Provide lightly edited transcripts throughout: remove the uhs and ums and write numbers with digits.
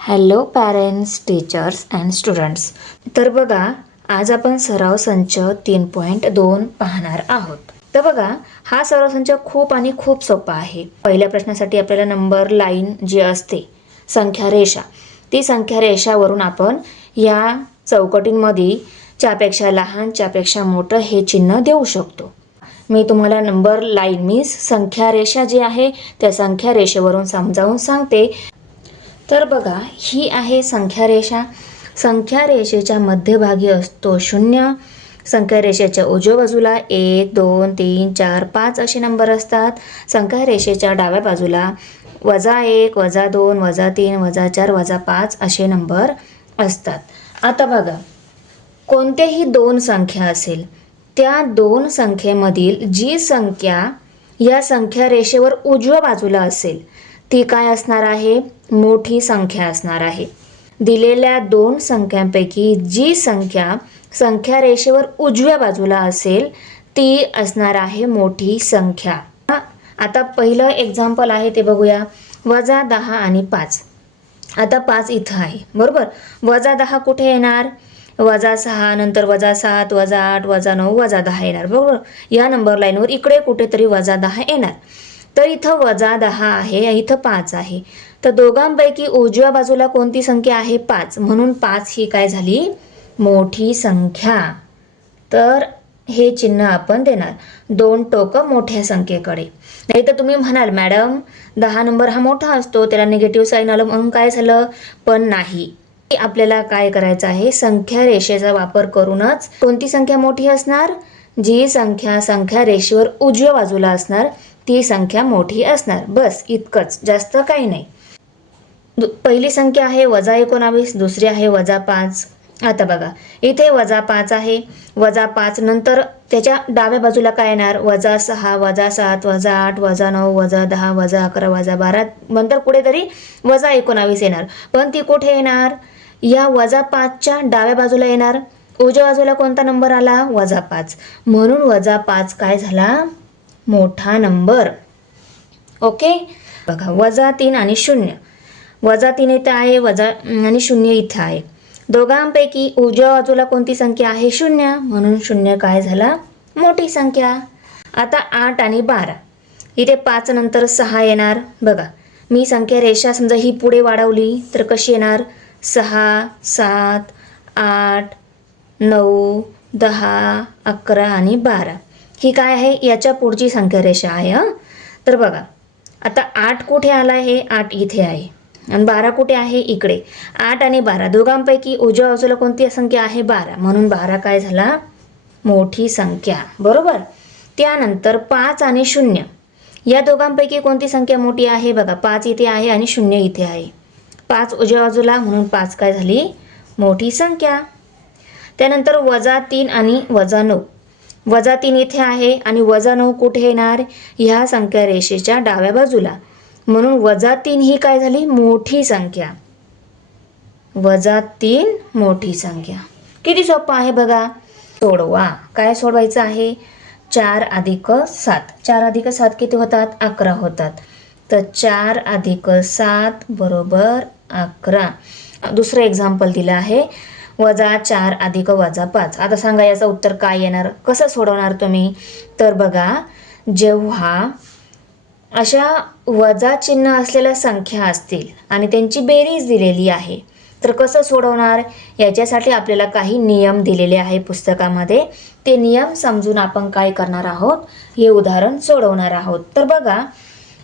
Hello parents, teachers and students. तर बघा, आज आपण सराव संच 3.2 पाहणार आहोत. तर बघा, हा सराव संच खूप सोपा आहे. पहिल्या प्रश्नासाठी आपल्याला नंबर लाईन जी असते, संख्या रेषा, ती संख्या रेषावरून आपण या चौकटींमध्ये च्यापेक्षा लहान च्यापेक्षा मोठं हे चिन्ह देऊ शकतो. मी तुम्हाला नंबर लाईन मीन्स संख्या रेषा जी आहे त्या संख्या रेषेवरून समजावून सांगते. तर बघा, ही आहे संख्या रेषा. संख्या रेषेच्या मध्यभागी असतो 0. संख्या रेषेच्या उजव्या बाजूला 1, 2, 3, 4, 5 असे नंबर असतात. संख्या रेषेच्या डाव्या बाजूला -1, -2, -3, -4, -5 असे नंबर असतात. आता बघा, कोणत्याही दोन संख्या असेल, त्या दोन संख्येमधील जी संख्या या संख्या रेषेवर उजव्या बाजूला असेल ती काय असणार आहे? मोठी संख्या असणार आहे. दिलेल्या दोन संख्यांपैकी जी संख्या संख्या रेषेवर उजव्या बाजूला असेल ती असणार आहे मोठी संख्या. आता पहिलं एक्झाम्पल आहे ते बघूया. -10 आणि 5. आता 5 इथं आहे, बरोबर. -10 कुठे येणार? -6, नंतर -7, -8, -9, -10 येणार, बरोबर. या नंबर लाईनवर इकडे कुठेतरी -10 येणार. तर इथं -10 आहे, इथं 5 आहे. तर दोघांपैकी उजव्या बाजूला कोणती संख्या आहे? 5. म्हणून 5 ही काय झाली? मोठी संख्या. तर हे चिन्ह आपण देणार, दोन टोकं मोठ्या संख्येकडे. नाही तर तुम्ही म्हणाल, मॅडम 10 नंबर हा मोठा असतो, त्याला निगेटिव्ह साईन आलं म्हणून काय झालं? पण नाही. आपल्याला काय करायचं आहे? संख्या रेषेचा वापर करूनच कोणती संख्या मोठी असणार? जी संख्या संख्या रेषेवर उजव्या बाजूला असणार ती संख्या मोठी असणार. बस इतकंच, जास्त काही नाही. पहिली संख्या आहे -19, दुसरी आहे -5. आता बघा, इथे -5 आहे. -5 नंतर त्याच्या डाव्या बाजूला काय येणार? -6, -7, -8, -9, -10, -11, -12, नंतर कुठेतरी -19 येणार. पण ती कुठे येणार? या -5च्या डाव्या बाजूला येणार. उजव्या बाजूला कोणता नंबर आला? -5. म्हणून -5 काय झाला? मोठा नंबर. ओके. बघा, -3 आणि 0. -3 इथे आहे, आणि 0 इथे आहे. दोघांपैकी उजव्या बाजूला कोणती संख्या आहे? 0. म्हणून 0 काय झाला? मोठी संख्या. आता 8 आणि 12. इथे 5 नंतर 6 येणार. बघा, मी संख्या रेषा समजा ही पुढे वाढवली तर कशी येणार? 6, 7, 8, 9, 10, 11 आणि 12. ही काय आहे? याच्या पुढची संख्या रेषा आहे. तर बघा, आता 8 कुठे आला आहे? 8 इथे आहे. आणि 12 कुठे आहे? इकडे. 8 आणि 12 दोघांपैकी उजव्या बाजूला कोणती संख्या आहे? 12. म्हणून 12 काय झाला? मोठी संख्या, बरोबर. त्यानंतर 5 आणि 0. या दोघांपैकी कोणती संख्या मोठी आहे? बघा, 5 इथे आहे आणि 0 इथे आहे. 5 उजव्या बाजूला, म्हणून 5 काय झाली? मोठी संख्या. त्यानंतर -3 आणि -9. -3 इथे आहे आणि -9 कुठे येणार? ह्या संख्या रेषेच्या डाव्या बाजूला. म्हणून -3 ही काय झाली? मोठी संख्या. -3 मोठी संख्या. किती सोपं आहे बघा. सोडवा. काय सोडवायचं आहे? 4 अधिक 7. 4 अधिक 7 किती होतात? 11 होतात. तर 4 अधिक 7 बरोबर 11. दुसरं एक्झाम्पल दिलं आहे, -4 अधिक -5. आता सांगा याचं उत्तर काय येणार? कसं सोडवणार तुम्ही? तर बघा, जेव्हा अशा वजा चिन्ह असलेल्या संख्या असतील आणि त्यांची बेरीज दिलेली आहे तर कसं सोडवणार? याच्यासाठी आपल्याला काही नियम दिलेले आहे पुस्तकामध्ये. ते नियम समजून आपण काय करणार आहोत? हे उदाहरण सोडवणार आहोत. तर बघा,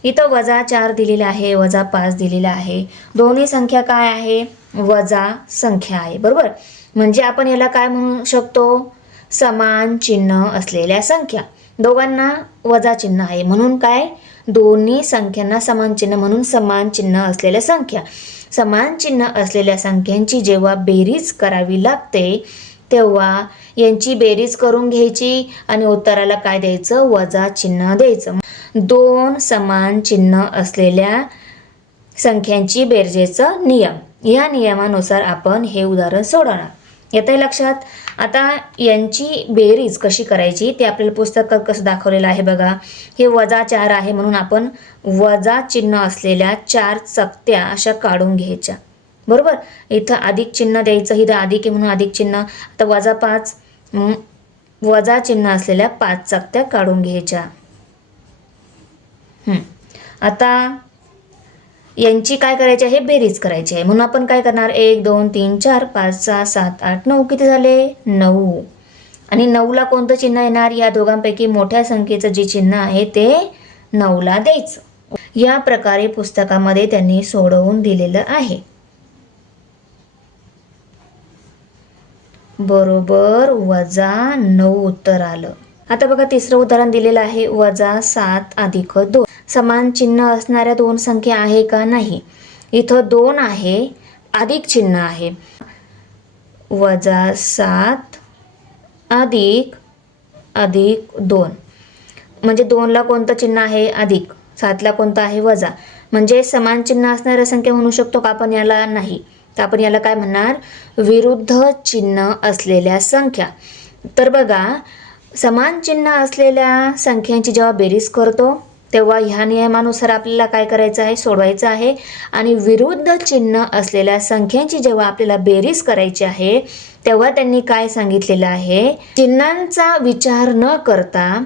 इथं -4 दिलेलं आहे, -5 दिलेलं आहे. दोन्ही संख्या काय आहे? वजा संख्या आहे, बरोबर. म्हणजे आपण याला काय म्हणू शकतो? समान चिन्ह असलेल्या संख्या. दोघांना वजा चिन्ह आहे म्हणून काय? दोन्ही संख्यांना समान चिन्ह म्हणून समान चिन्ह असलेल्या संख्या. समान चिन्ह असलेल्या संख्यांची जेव्हा बेरीज करावी लागते तेव्हा यांची बेरीज करून घ्यायची आणि उत्तराला काय द्यायचं? वजा चिन्ह द्यायचं. दोन समान चिन्ह असलेल्या संख्यांची बेरजेचं नियम. या नियमानुसार आपण हे उदाहरण सोडवणार. येतंय लक्षात? आता यांची बेरीज कशी करायची ते आपल्याला पुस्तकात कसं दाखवलेलं आहे बघा. हे -4 आहे म्हणून आपण वजा चिन्ह असलेल्या 4 चकत्या अशा काढून घ्यायच्या. बरोबर. इथं अधिक चिन्ह द्यायचं, इथं अधिक आहे म्हणून अधिक चिन्ह. आता -5 वजा चिन्ह असलेल्या 5 चकत्या काढून घ्यायच्या. आता यांची काय करायची आहे, बेरीज करायची आहे. म्हणून आपण काय करणार, 1 2 3 4 5 6 7 8 9 किती झाले, 9. आणि 9ला कोणतं चिन्ह येणार, या दोघांपैकी मोठ्या संख्येचं जे चिन्ह आहे ते 9ला द्यायचं. या प्रकारे पुस्तकामध्ये त्यांनी सोडवून दिलेलं आहे. बरोबर -9 उत्तर आलं. आता बघा तिसरं उदाहरण दिलेलं आहे, -7 अधिक 2. समान चिन्ह असणाऱ्या दोन संख्या आहे का, नाही. इथं 2 आहे, अधिक चिन्ह आहे. -7 अधिक 2 म्हणजे 2ला कोणतं चिन्ह आहे, अधिक. 7ला कोणतं आहे, वजा. म्हणजे समान चिन्ह असणाऱ्या संख्या म्हणू शकतो का आपण याला, नाही. तर आपण याला काय म्हणणार, विरुद्ध चिन्ह असलेल्या संख्या. तर बघा, समान चिन्ह असलेल्या संख्यांची जेव्हा बेरीज करतो तेव्हा ह्या नियमानुसार आपल्याला काय करायचं आहे, सोडवायचं आहे. आणि विरुद्ध चिन्ह असलेल्या संख्यांची जेव्हा आपल्याला बेरीज करायची आहे तेव्हा त्यांनी काय सांगितलेलं आहे, चिन्हांचा विचार न करता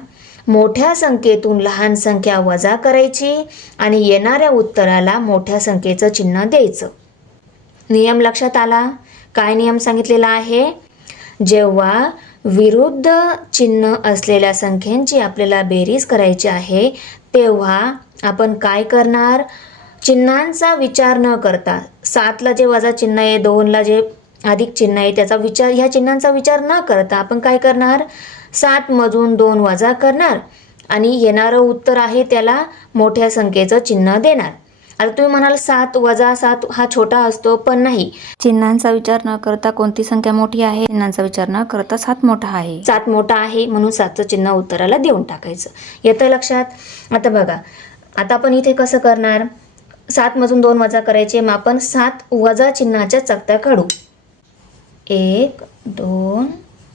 मोठ्या संख्येतून लहान संख्या वजा करायची आणि येणाऱ्या उत्तराला मोठ्या संख्येचं चिन्ह द्यायचं. नियम लक्षात आला. काय नियम सांगितलेला आहे, जेव्हा विरुद्ध चिन्ह असलेल्या संख्यांची आपल्याला बेरीज करायची आहे तेव्हा आपण काय करणार, चिन्हांचा विचार न करता, 7ला जे वजा चिन्ह आहे, 2ला जे अधिक चिन्ह आहे, त्याचा विचार, ह्या चिन्हांचा विचार न करता आपण काय करणार, 7 मधून 2 वजा करणार आणि येणारं उत्तर आहे त्याला मोठ्या संख्येचं चिन्ह देणार. आता तुम्ही म्हणाल 7 वजा 7 हा छोटा असतो, पण नाही. चिन्हांचा विचार न करता कोणती संख्या मोठी आहे, चिन्हांचा विचार न करता 7 मोठा आहे. 7 मोठा आहे म्हणून 7चं चिन्ह उत्तराला देऊन टाकायचं. येतं लक्षात. आता बघा, आता आपण इथे कसं करणार, 7 मधून 2 वजा करायचे, मग आपण 7 वजा चिन्हाच्या चकत्या काढू. 1 2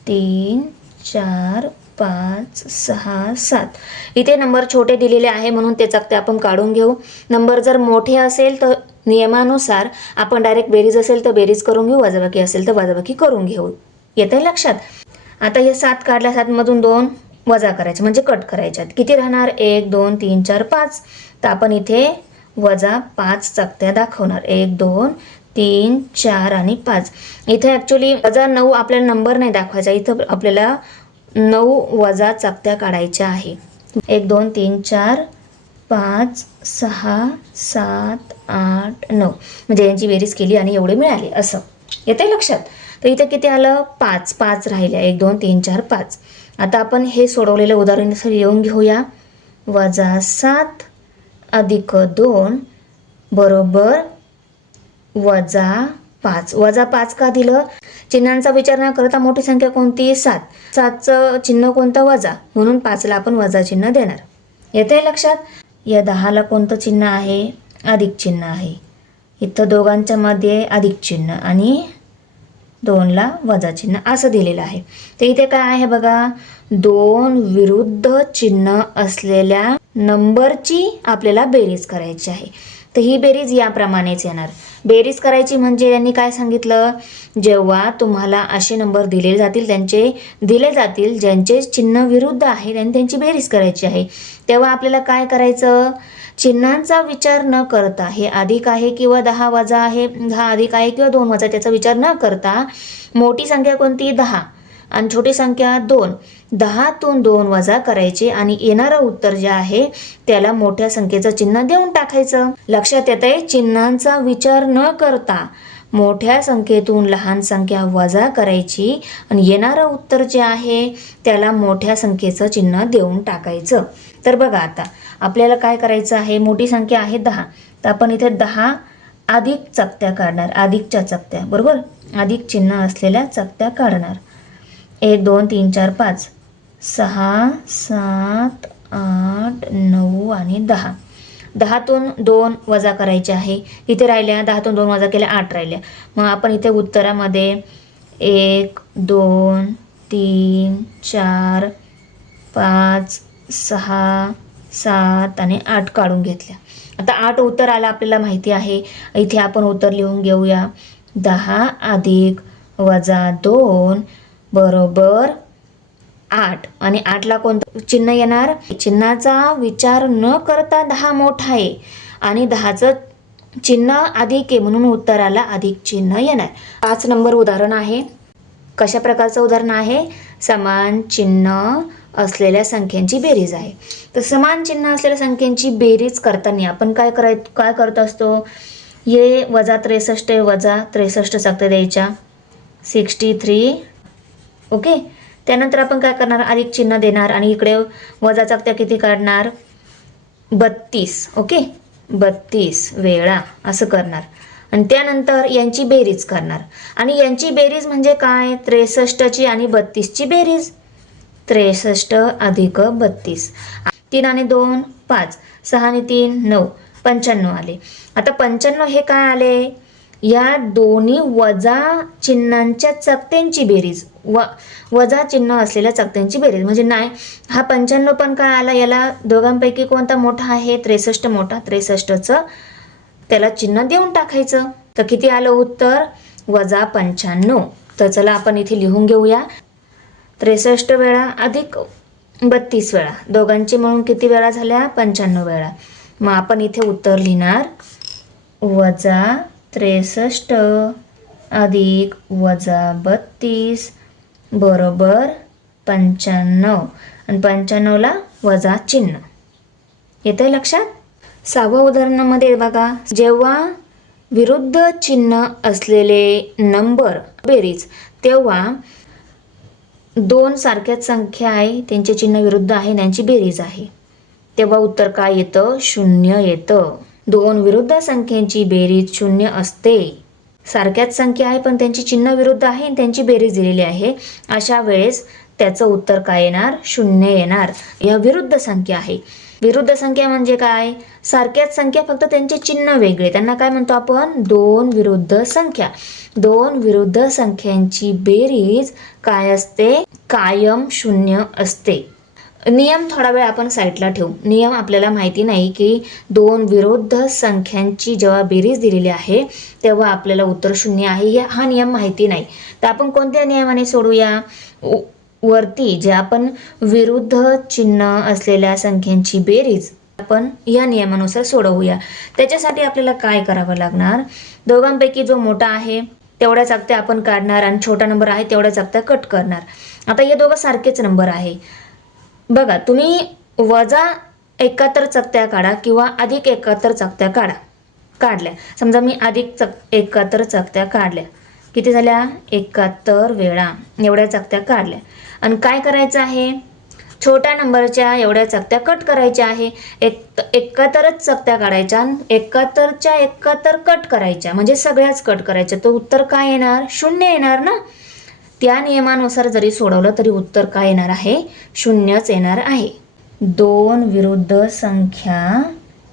3 4 5 6 7. इथे नंबर छोटे दिलेले आहे म्हणून ते चकते आपण काढून घेऊ. नंबर जर मोठे असेल तर नियमानुसार आपण डायरेक्ट बेरीज असेल तर बेरीज करून घेऊ, वजाबाकी असेल तर वजाबाकी करून घेऊ. येतंय लक्षात. आता हे 7 काढल्या, 7 मधून 2 वजा करायचे म्हणजे कट करायच्यात. किती राहणार, 1 2 3 4 5. तर आपण इथे -5 चकत्या दाखवणार. 1 2 3 4 आणि 5. इथे ॲक्च्युली -9 आपल्याला नंबर नाही दाखवायचा, इथं आपल्याला 9 वजा चकत्या काढायच्या आहे. 1 2 3 4 5 6 7 8 9 म्हणजे यांची बेरीज केली आणि एवढे मिळाले, असं येते लक्षात. तर इथे किती आलं, 5 राहिल्या. 1 2 3 4 5. आता आपण हे सोडवलेलं उदाहरण येऊन घेऊया. -7 अधिक 2 बरोबर -5. -5 का दिलं, चिन्हांचा विचार न करता मोठी संख्या कोणती, 7. 7चं चिन्ह कोणतं, वजा, म्हणून 5ला आपण वजा चिन्ह देणार. येते लक्षात. या 10ला कोणतं चिन्ह आहे, अधिक चिन्ह आहे. इथं दोघांच्या मध्ये अधिक चिन्ह आणि 2ला वजा चिन्ह असं दिलेलं आहे. तर इथे काय आहे बघा, 2 विरुद्ध चिन्ह असलेल्या नंबरची आपल्याला बेरीज करायची आहे. तर ही बेरीज याप्रमाणेच येणार. बेरीज करायची म्हणजे त्यांनी काय सांगितलं, जेव्हा तुम्हाला असे नंबर दिले जातील ज्यांचे चिन्ह विरुद्ध आहे आणि त्यांची बेरीज करायची आहे, तेव्हा आपल्याला काय करायचं, चिन्हांचा विचार न करता, हे अधिक आहे किंवा 10 वजा आहे, 10 अधिक आहे किंवा 2 वजा, त्याचा विचार न करता मोठी संख्या कोणती, 10 आणि छोटी संख्या 2. 10तून 2 वजा करायचे आणि येणारं उत्तर जे आहे त्याला मोठ्या संख्येचं चिन्ह देऊन टाकायचं. लक्षात येतंय. चिन्हांचा विचार न करता मोठ्या संख्येतून लहान संख्या वजा करायची आणि येणारं उत्तर जे आहे त्याला मोठ्या संख्येचं चिन्ह देऊन टाकायचं. तर बघा, आता आपल्याला काय करायचं आहे, मोठी संख्या आहे 10, तर आपण इथे 10 अधिक चकत्या काढणार, अधिकच्या चकत्या, बरोबर, अधिक चिन्ह असलेल्या चकत्या काढणार. 1 2 3 4 5 6 7 8 9 आणि 10. 10तून 2 वजा करायचे आहे. इथे राहिल्या, 10तून 2 वजा केल्या, 8 राहिल्या. मग आपण इथे उत्तरामध्ये 1 2 3 4 5 6 7 आणि 8 काढून घेतल्या. आता 8 उत्तर आलं आपल्याला माहिती आहे. इथे आपण उत्तर लिहून घेऊया. 10 अधिक वजा 2 बरोबर 8. आणि 8ला कोणतं चिन्ह येणार? चिन्हाचा विचार न करता 10 मोठा आहे आणि 10चं चिन्ह अधिक आहे म्हणून उत्तराला अधिक चिन्ह येणार. 5 नंबर उदाहरण आहे. कशा प्रकारचं उदाहरण आहे? समान चिन्ह असलेल्या संख्यांची बेरीज आहे. तर समान चिन्ह असलेल्या संख्यांची बेरीज करताना आपण काय करत असतो? हे वजा 63 आहे, वजा 63 सक्ते द्यायच्या 63. ओके. त्यानंतर आपण काय करणार? अधिक चिन्ह देणार आणि इकडे वजा चकत्या किती काढणार? 32. ओके, 32 वेळा असं करणार आणि त्यानंतर यांची बेरीज करणार. आणि यांची बेरीज म्हणजे काय? 63ची आणि 32ची बेरीज. 63 अधिक 32. 3 आणि 2 5, 6 आणि 3 9, 95 आले. आता 95 हे काय आले? या दोन्ही वजा चिन्हांच्या चकत्यांची बेरीज, वजा चिन्ह असलेल्या चकत्यांची बेरीज. म्हणजे नाही, हा 95 पण काय आला? याला दोघांपैकी कोणता मोठा आहे? 63 मोठा. 63चं त्याला चिन्ह देऊन टाकायचं. तर किती आलं उत्तर? वजा 95. तर चला आपण इथे लिहून घेऊया. 63 वेळा अधिक 32 वेळा, दोघांची मिळून किती वेळा झाल्या? 95 वेळा. मग आपण इथे उत्तर लिहिणार वजा 63 अधिक वजा 32 बरोबर 95. आणि 95ला वजा चिन्ह. येतंय लक्षात? 6व्या उदाहरणामध्ये बघा, जेव्हा विरुद्ध चिन्ह असलेले नंबर बेरीज, तेव्हा 2 सारख्याच संख्या आहे, त्यांचे चिन्ह विरुद्ध आहे, त्यांची बेरीज आहे, तेव्हा उत्तर काय येतं? 0 येतं. 2 विरुद्ध संख्यांची बेरीज 0 असते. सारख्याच संख्या आहे पण त्यांची चिन्ह विरुद्ध आहे आणि त्यांची बेरीज दिलेली आहे. अशा वेळेस त्याचं उत्तर काय येणार? 0 येणार. या विरुद्ध संख्या आहे. विरुद्ध संख्या म्हणजे काय? सारख्याच संख्या फक्त त्यांचे चिन्ह वेगळे, त्यांना काय म्हणतो आपण? 2 विरुद्ध संख्या. 2 विरुद्ध संख्यांची बेरीज काय असते? कायम 0 असते. नियम थोडा वेळ आपण साईडला ठेवू. नियम आपल्याला माहिती नाही की 2 विरुद्ध संख्यांची जेव्हा बेरीज दिलेली आहे तेव्हा आपल्याला उत्तर 0 आहे, हा नियम माहिती नाही. तर आपण कोणत्या नियमाने सोडूया? वरती जे आपण विरुद्ध चिन्ह असलेल्या संख्यांची बेरीज आपण या नियमानुसार सोडवूया. त्याच्यासाठी आपल्याला काय करावं लागणार? दोघांपैकी जो मोठा आहे तेवढ्या चकत्या आपण काढणार आणि छोटा नंबर आहे तेवढ्या चकत्या कट करणार. आता हे दोघं सारखेच नंबर आहे. बघा, तुम्ही वजा 71 चकत्या काढा किंवा अधिक 71 चकत्या काढल्या. समजा मी अधिक 71 चकत्या काढल्या. किती झाल्या? 71 वेळा एवढ्या चकत्या काढल्या. आणि काय करायचं आहे? छोट्या नंबरच्या एवढ्या चकत्या कट करायच्या आहे. 71च चकत्या काढायच्या, 71च्या 71 कट करायच्या, म्हणजे सगळ्याच कट करायच्या. तर उत्तर काय येणार? 0 येणार ना. त्या नियमानुसार जरी सोडवलं तरी उत्तर काय येणार आहे? 0च येणार आहे. 2 विरुद्ध संख्याची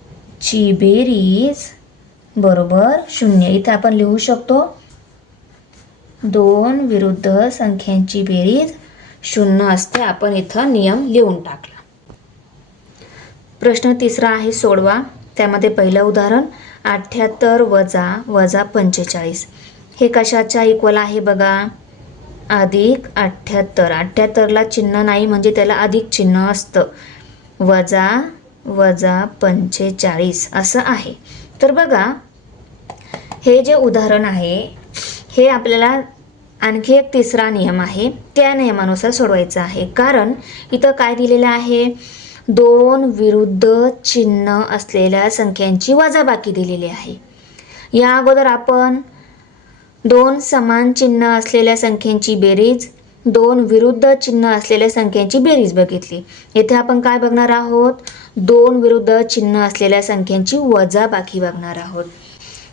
बेरीज बरोबर 0. इथे आपण लिहू शकतो 2 विरुद्ध संख्यांची बेरीज 0 असते. आपण इथं नियम लिहून टाकला. प्रश्न 3 आहे, सोडवा. त्यामध्ये पहिलं उदाहरण 78 वजा 45. हे कशाच्या इक्वल आहे बघा? अधिक 78. 78ला चिन्ह नाही म्हणजे त्याला अधिक चिन्ह असतं. वजा 45 असं आहे. तर बघा, हे जे उदाहरण आहे हे आपल्याला आणखी एक 3रा नियम आहे, त्या नियमानुसार सोडवायचं आहे. कारण इथं काय दिलेलं आहे? 2 विरुद्ध चिन्ह असलेल्या संख्यांची वजाबाकी दिलेली आहे. या अगोदर आपण 2 समान चिन्ह असलेल्या संख्यांची बेरीज, 2 विरुद्ध चिन्ह असलेल्या संख्यांची बेरीज बघितली. येथे आपण काय बघणार आहोत? 2 विरुद्ध चिन्ह असलेल्या संख्यांची वजाबाकी बघणार आहोत.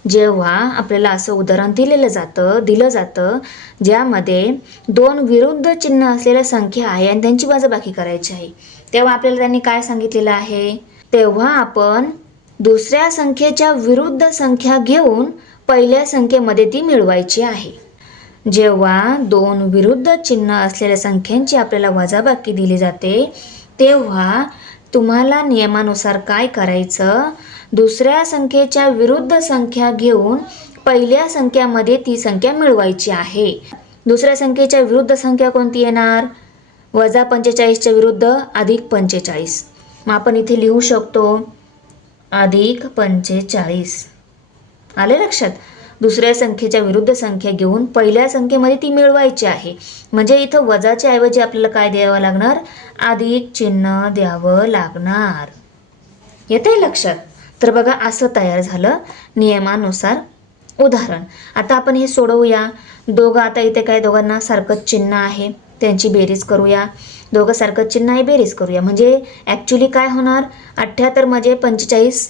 जेव्हा आपल्याला असं उदाहरण दिलं जातं ज्यामध्ये 2 विरुद्ध चिन्ह असलेल्या संख्या आहे आणि त्यांची वजाबाकी करायची आहे, तेव्हा आपल्याला त्यांनी काय सांगितलेलं आहे? तेव्हा आपण दुसऱ्या संख्येच्या विरुद्ध संख्या घेऊन पहिल्या संख्येमध्ये ती मिळवायची आहे. जेव्हा 2 विरुद्ध चिन्ह असलेल्या संख्यांची आपल्याला वजाबाकी दिली जाते तेव्हा तुम्हाला नियमानुसार काय करायचं? दुसऱ्या संख्येच्या विरुद्ध संख्या घेऊन पहिल्या संख्यामध्ये ती संख्या मिळवायची आहे. दुसऱ्या संख्येच्या विरुद्ध संख्या कोणती येणार? वजा 45च्या विरुद्ध अधिक 45. मग आपण इथे लिहू शकतो अधिक 45. आले लक्षात? दुसऱ्या संख्येच्या विरुद्ध संख्या घेऊन पहिल्या संख्येमध्ये ती मिळवायची आहे. म्हणजे इथं वजाच्या ऐवजी आपल्याला काय द्यावं लागणार? अधिक चिन्ह द्यावं लागणार. येतंय लक्षात? तर बघा असं तयार झालं नियमानुसार उदाहरण. आता आपण हे सोडवूया. दोघं आता इथे काय दोघांना सारखंच चिन्ह आहे, त्यांची बेरीज करूया. दोघं सारखंच चिन्ह आहे, बेरीज करूया. म्हणजे ॲक्च्युली काय होणार? 78 म्हणजे 45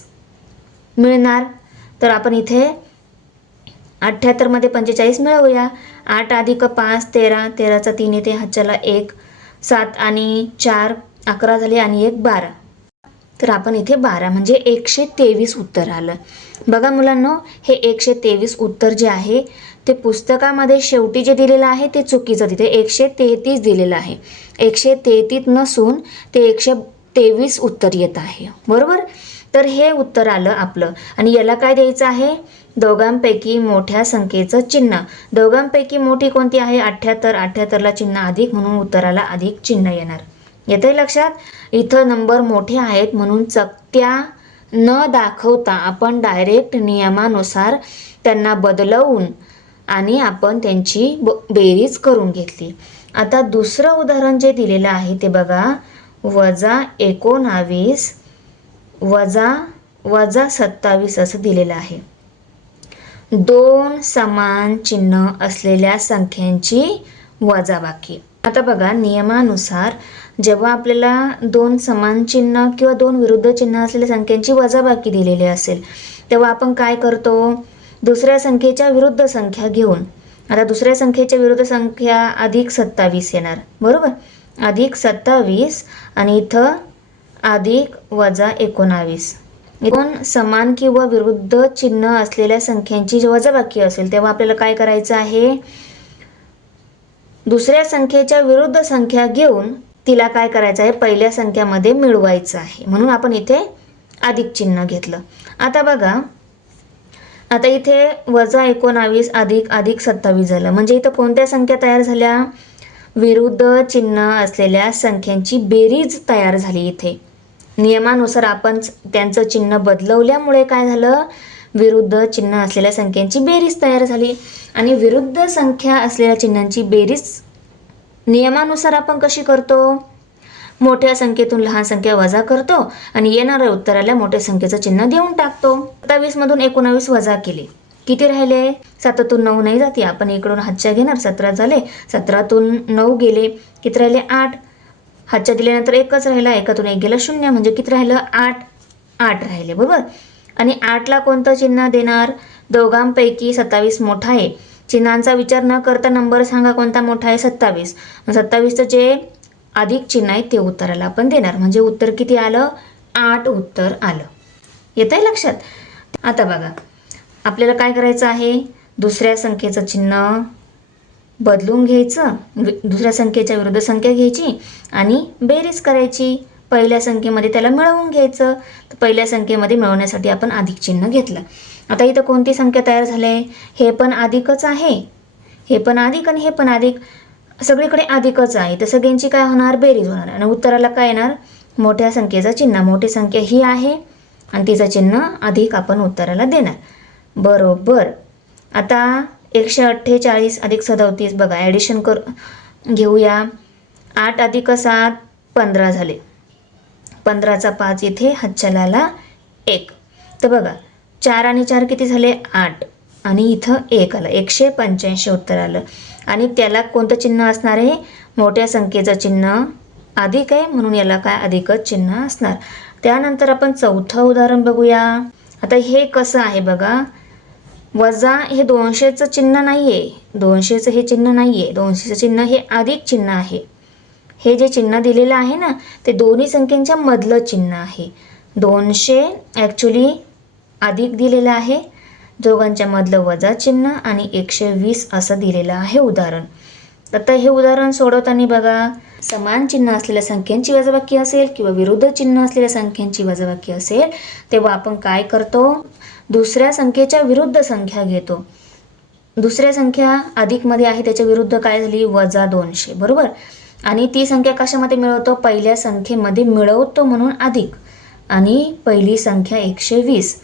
मिळणार. तर आपण इथे 78 मध्ये 45 मिळवूया. 8 अधिक 5 13, 13चा 3 येते, हातच्याला 1, 7 आणि 4 11 झाले आणि 1 12. तर आपण इथे 12 म्हणजे 123 उत्तर आलं. बघा मुलांनो, हे 123 उत्तर जे आहे ते पुस्तकामध्ये शेवटी जे दिलेलं आहे ते चुकीचं. तिथे 133 दिलेलं आहे. 133 नसून ते 123 उत्तर येत आहे. बरोबर? तर हे उत्तर आलं आपलं. आणि याला काय द्यायचं आहे? दोघांपैकी मोठ्या संख्येचं चिन्ह. दोघांपैकी मोठी कोणती आहे? 78. 78ला चिन्ह अधिक म्हणून उत्तराला अधिक चिन्ह येणार. येतंय लक्षात? इथं नंबर मोठे आहेत म्हणून चकत्या न दाखवता आपण डायरेक्ट नियमानुसार त्यांना बदलवून आणि आपण त्यांची बेरीज करून घेतली. आता दुसरं उदाहरण जे दिलेलं आहे ते बघा. वजा 19 वजा 27 असं दिलेलं आहे. दोन समान चिन्ह असलेल्या संख्यांची वजाबाकी. आता बघा नियमानुसार जेव्हा आपल्याला दोन समान चिन्ह किंवा दोन विरुद्ध चिन्ह असलेल्या संख्यांची वजाबाकी दिलेली असेल तेव्हा आपण काय करतो? दुसऱ्या संख्येच्या विरुद्ध संख्या घेऊन. आता दुसऱ्या संख्येच्या विरुद्ध संख्या अधिक 27 येणार. बरोबर? अधिक 27 आणि इथं अधिक वजा 19. दोन समान किंवा विरुद्ध चिन्ह असलेल्या संख्यांची वजाबाकी असेल तेव्हा आपल्याला काय करायचं आहे? दुसऱ्या संख्येच्या विरुद्ध संख्या घेऊन तिला काय करायचं आहे? पहिल्या संख्यामध्ये मिळवायचं आहे. म्हणून आपण इथे अधिक चिन्ह घेतलं. आता बघा, आता इथे वजा 19 अधिक 27 झालं. म्हणजे इथं कोणत्या संख्या तयार झाल्या? विरुद्ध चिन्ह असलेल्या संख्यांची बेरीज तयार झाली. इथे नियमानुसार आपण त्यांचं चिन्ह बदलवल्यामुळे काय झालं? विरुद्ध चिन्ह असलेल्या संख्यांची बेरीज तयार झाली. आणि विरुद्ध संख्या असलेल्या चिन्हांची बेरीज नियमानुसार आपण कशी करतो? मोठ्या संख्येतून लहान संख्या वजा करतो आणि येणाऱ्या उत्तराला मोठ्या संख्येचं चिन्ह देऊन टाकतो. 27 मधून 19 वजा केले, किती राहिले? 7तून 9 नाही जाते, आपण इकडून हातच्या घेणार, 17 झाले. 17तून 9 गेले, किती राहिले? 8. हातच्या दिल्यानंतर एकच राहिला, एकातून 1 गेला 0, म्हणजे किती राहिलं? 8 राहिले. बरोबर? आणि 8ला कोणतं चिन्ह देणार? दोघांपैकी 27 मोठा आहे. चिन्हांचा विचार न करता नंबर सांगा कोणता मोठा आहे? 27. 27चं जे अधिक चिन्ह आहे ते उत्तराला आपण देणार. म्हणजे उत्तर किती आलं? 8 उत्तर आलं. येतंय लक्षात? आता बघा, आपल्याला काय करायचं आहे? दुसऱ्या संख्येचं चिन्ह बदलून घ्यायचं, दुसऱ्या संख्येच्या विरुद्ध संख्या घ्यायची आणि बेरीज करायची. पहिल्या संख्येमध्ये त्याला मिळवून घ्यायचं. तर पहिल्या संख्येमध्ये मिळवण्यासाठी आपण अधिक चिन्ह घेतलं. आता इथं कोणती संख्या तयार झाली? हे पण अधिकच आहे, हे पण अधिक आणि हे पण अधिक, सगळीकडे अधिकच आहे. तर सगळ्यांची काय होणार? बेरीज होणार. आणि उत्तराला काय येणार? मोठ्या संख्येचं चिन्ह. मोठी संख्या ही आहे आणि तिचं चिन्ह अधिक आपण उत्तराला देणार. बरोबर. आता 148 अधिक 37 बघा, ॲडिशन घेऊया. 8 अधिक 7 15 झाले. 15चा 5 इथे, हातच्याला 1. तर बघा 4 आणि 4 किती झाले? 8 आणि इथं 1 आलं. 185 उत्तर आलं. आणि त्याला कोणतं चिन्ह असणार आहे? मोठ्या संख्येचं चिन्ह अधिक आहे म्हणून याला काय? अधिकच चिन्ह असणार. त्यानंतर आपण चौथं उदाहरण बघूया. आता हे कसं आहे बघा. वजा हे 200चं चिन्ह नाही आहे, 200चं हे चिन्ह नाही आहे. 200चं चिन्ह हे अधिक चिन्ह आहे. हे जे चिन्ह दिलेलं आहे ना ते दोन्ही संख्यांच्या मधलं चिन्ह आहे. 200 ॲक्च्युली अधिक दिलेलं आहे, दोघांच्या मधलं वजा चिन्ह आणि 120 असं दिलेलं आहे उदाहरण. आता हे उदाहरण सोडवताना बघा समान चिन्ह असलेल्या संख्यांची वजाबाकी असेल किंवा विरुद्ध चिन्ह असलेल्या संख्यांची वजाबाकी असेल तेव्हा आपण काय करतो, दुसऱ्या संख्येच्या विरुद्ध संख्या घेतो. दुसऱ्या संख्या अधिकमध्ये आहे त्याच्या विरुद्ध काय झाली, -200 बरोबर. आणि ती संख्या कशामध्ये मिळवतो, पहिल्या संख्येमध्ये मिळवतो म्हणून अधिक, आणि पहिली संख्या 120.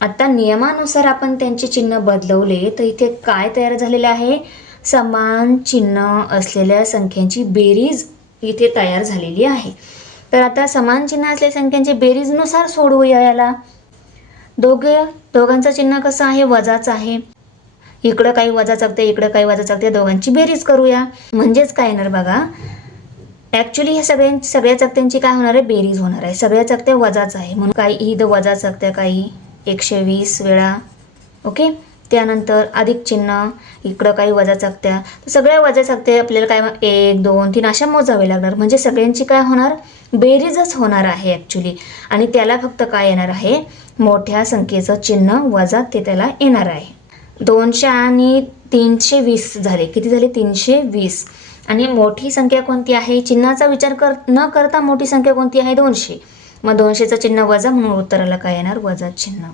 आता नियमानुसार आपण त्यांचे चिन्ह बदलवले तर इथे काय तयार झालेले आहे, समान चिन्ह असलेल्या संख्यांची बेरीज इथे तयार झालेली आहे. तर आता समान चिन्ह असलेल्या संख्यांची बेरीजनुसार सोडवूया याला. दोघांचं चिन्ह कसं आहे, वजाचं आहे. इकडं काही वजा चकते, इकडं काही वजा चकते, दोघांची बेरीज करूया. म्हणजेच काय येणार बघा, ॲक्च्युली हे सगळ्या चकत्यांची काय होणार आहे, बेरीज होणार आहे. सगळ्या चकत्या वजाच आहे म्हणून काही इथं वजा चकत्या, काही 120 वेळा. ओके. त्यानंतर अधिक चिन्ह, इकडं काही वजा चकत्या. तर सगळ्या वजा चकत्या आपल्याला काय 1 2 3 अशा मोजावे लागणार. म्हणजे सगळ्यांची काय होणार, बेरीजच होणार आहे ॲक्च्युली. आणि त्याला फक्त काय येणार आहे, मोठ्या संख्येचं चिन्ह वजा ते त्याला येणार आहे. 200 आणि 320 झाले. किती झाले, 320. आणि मोठी संख्या कोणती आहे, चिन्हाचा विचार न करता मोठी संख्या कोणती आहे, 200. मग 200चं चिन्ह वजा म्हणून उत्तराला काय येणार, वजा चिन्ह.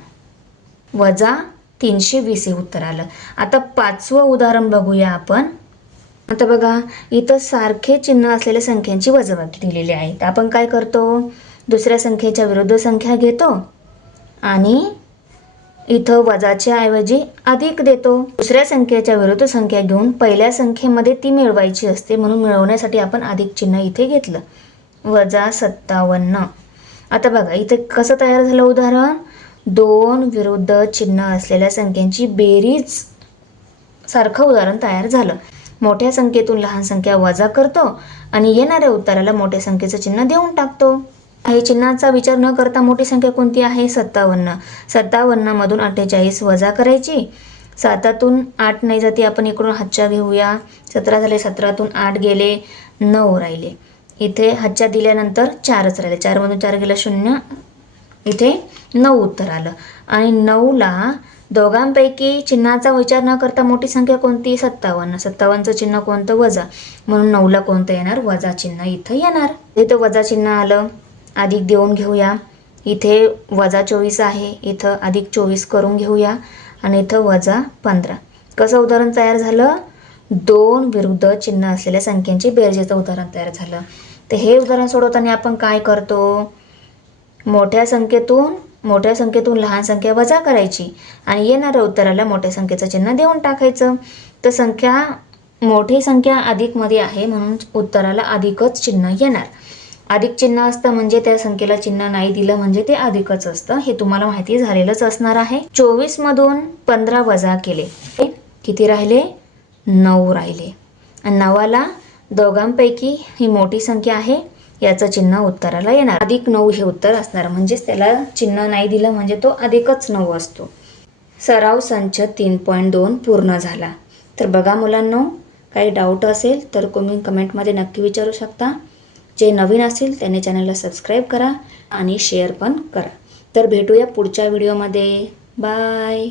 वजा 320 हे उत्तर आलं. आता 5वं उदाहरण बघूया आपण. आता बघा इथं सारखे चिन्ह असलेल्या संख्यांची वजाबाकी दिलेली आहे. तर आपण काय करतो, दुसऱ्या संख्येच्या विरुद्ध संख्या घेतो आणि इथं वजाच्या ऐवजी अधिक देतो. दुसऱ्या संख्येच्या विरुद्ध संख्या घेऊन पहिल्या संख्येमध्ये ती मिळवायची असते म्हणून मिळवण्यासाठी आपण अधिक चिन्ह इथे घेतलं, -57. आता बघा इथे कसं तयार झालं उदाहरण, 2 विरुद्ध चिन्ह असलेल्या संख्यांची बेरीज सारखं उदाहरण तयार झालं. मोठ्या संख्येतून लहान संख्या वजा करतो आणि येणाऱ्या उत्तराला मोठ्या संख्येचं चिन्ह देऊन टाकतो. हे चिन्हाचा विचार न करता मोठी संख्या कोणती आहे, 57. 57 मधून 48 वजा करायची. 7तून 8 नाही जाते, आपण इकडून हातच्या घेऊया. 17 झाले, 17तून 8 गेले, 9 राहिले. इथे हातच्या दिल्यानंतर 4च राहिले. 4 मधून 4 गेला 0, इथे 9 उत्तर आलं. आणि 9ला दोघांपैकी चिन्हाचा विचार न करता मोठी संख्या कोणती, 57. 57चं चिन्ह कोणतं, वजा, म्हणून 9ला कोणतं येणार, वजा चिन्ह इथं येणार. इथं वजा चिन्ह आलं. अधिक देऊन घेऊया. इथे वजा 24 आहे, इथं अधिक 24 करून घेऊया आणि इथं वजा 15. कसं उदाहरण तयार झालं, 2 विरुद्ध चिन्ह असलेल्या संख्यांची बेरजेचं उदाहरण तयार झालं. तर हे उदाहरण सोडवताना आपण काय करतो, मोठ्या संख्येतून लहान संख्या वजा करायची आणि येणाऱ्या उत्तराला मोठ्या संख्येचं चिन्ह देऊन टाकायचं. तर मोठी संख्या अधिकमध्ये आहे म्हणून उत्तराला अधिकच चिन्ह येणार. अधिक चिन्ह असतं म्हणजे त्या संख्येला चिन्ह नाही दिलं म्हणजे ते अधिकच असतं, हे तुम्हाला माहिती झालेलंच असणार आहे. 24 मधून 15 वजा केले, किती राहिले, 9 राहिले. आणि 9ला दोघांपैकी ही मोठी संख्या आहे, याचं चिन्ह उत्तराला येणार. अधिक 9 हे उत्तर असणार, म्हणजेच त्याला चिन्ह नाही दिलं म्हणजे तो अधिकच 9 असतो. सराव संच 3.2 पूर्ण झाला. तर बघा मुलांनो, काही डाऊट असेल तर तुम्ही कमेंटमध्ये नक्की विचारू शकता. जे नवीन असतील त्याने चॅनलला सबस्क्राईब करा आणि शेअर पण करा. तर भेटूया पुढच्या व्हिडिओमध्ये. बाय.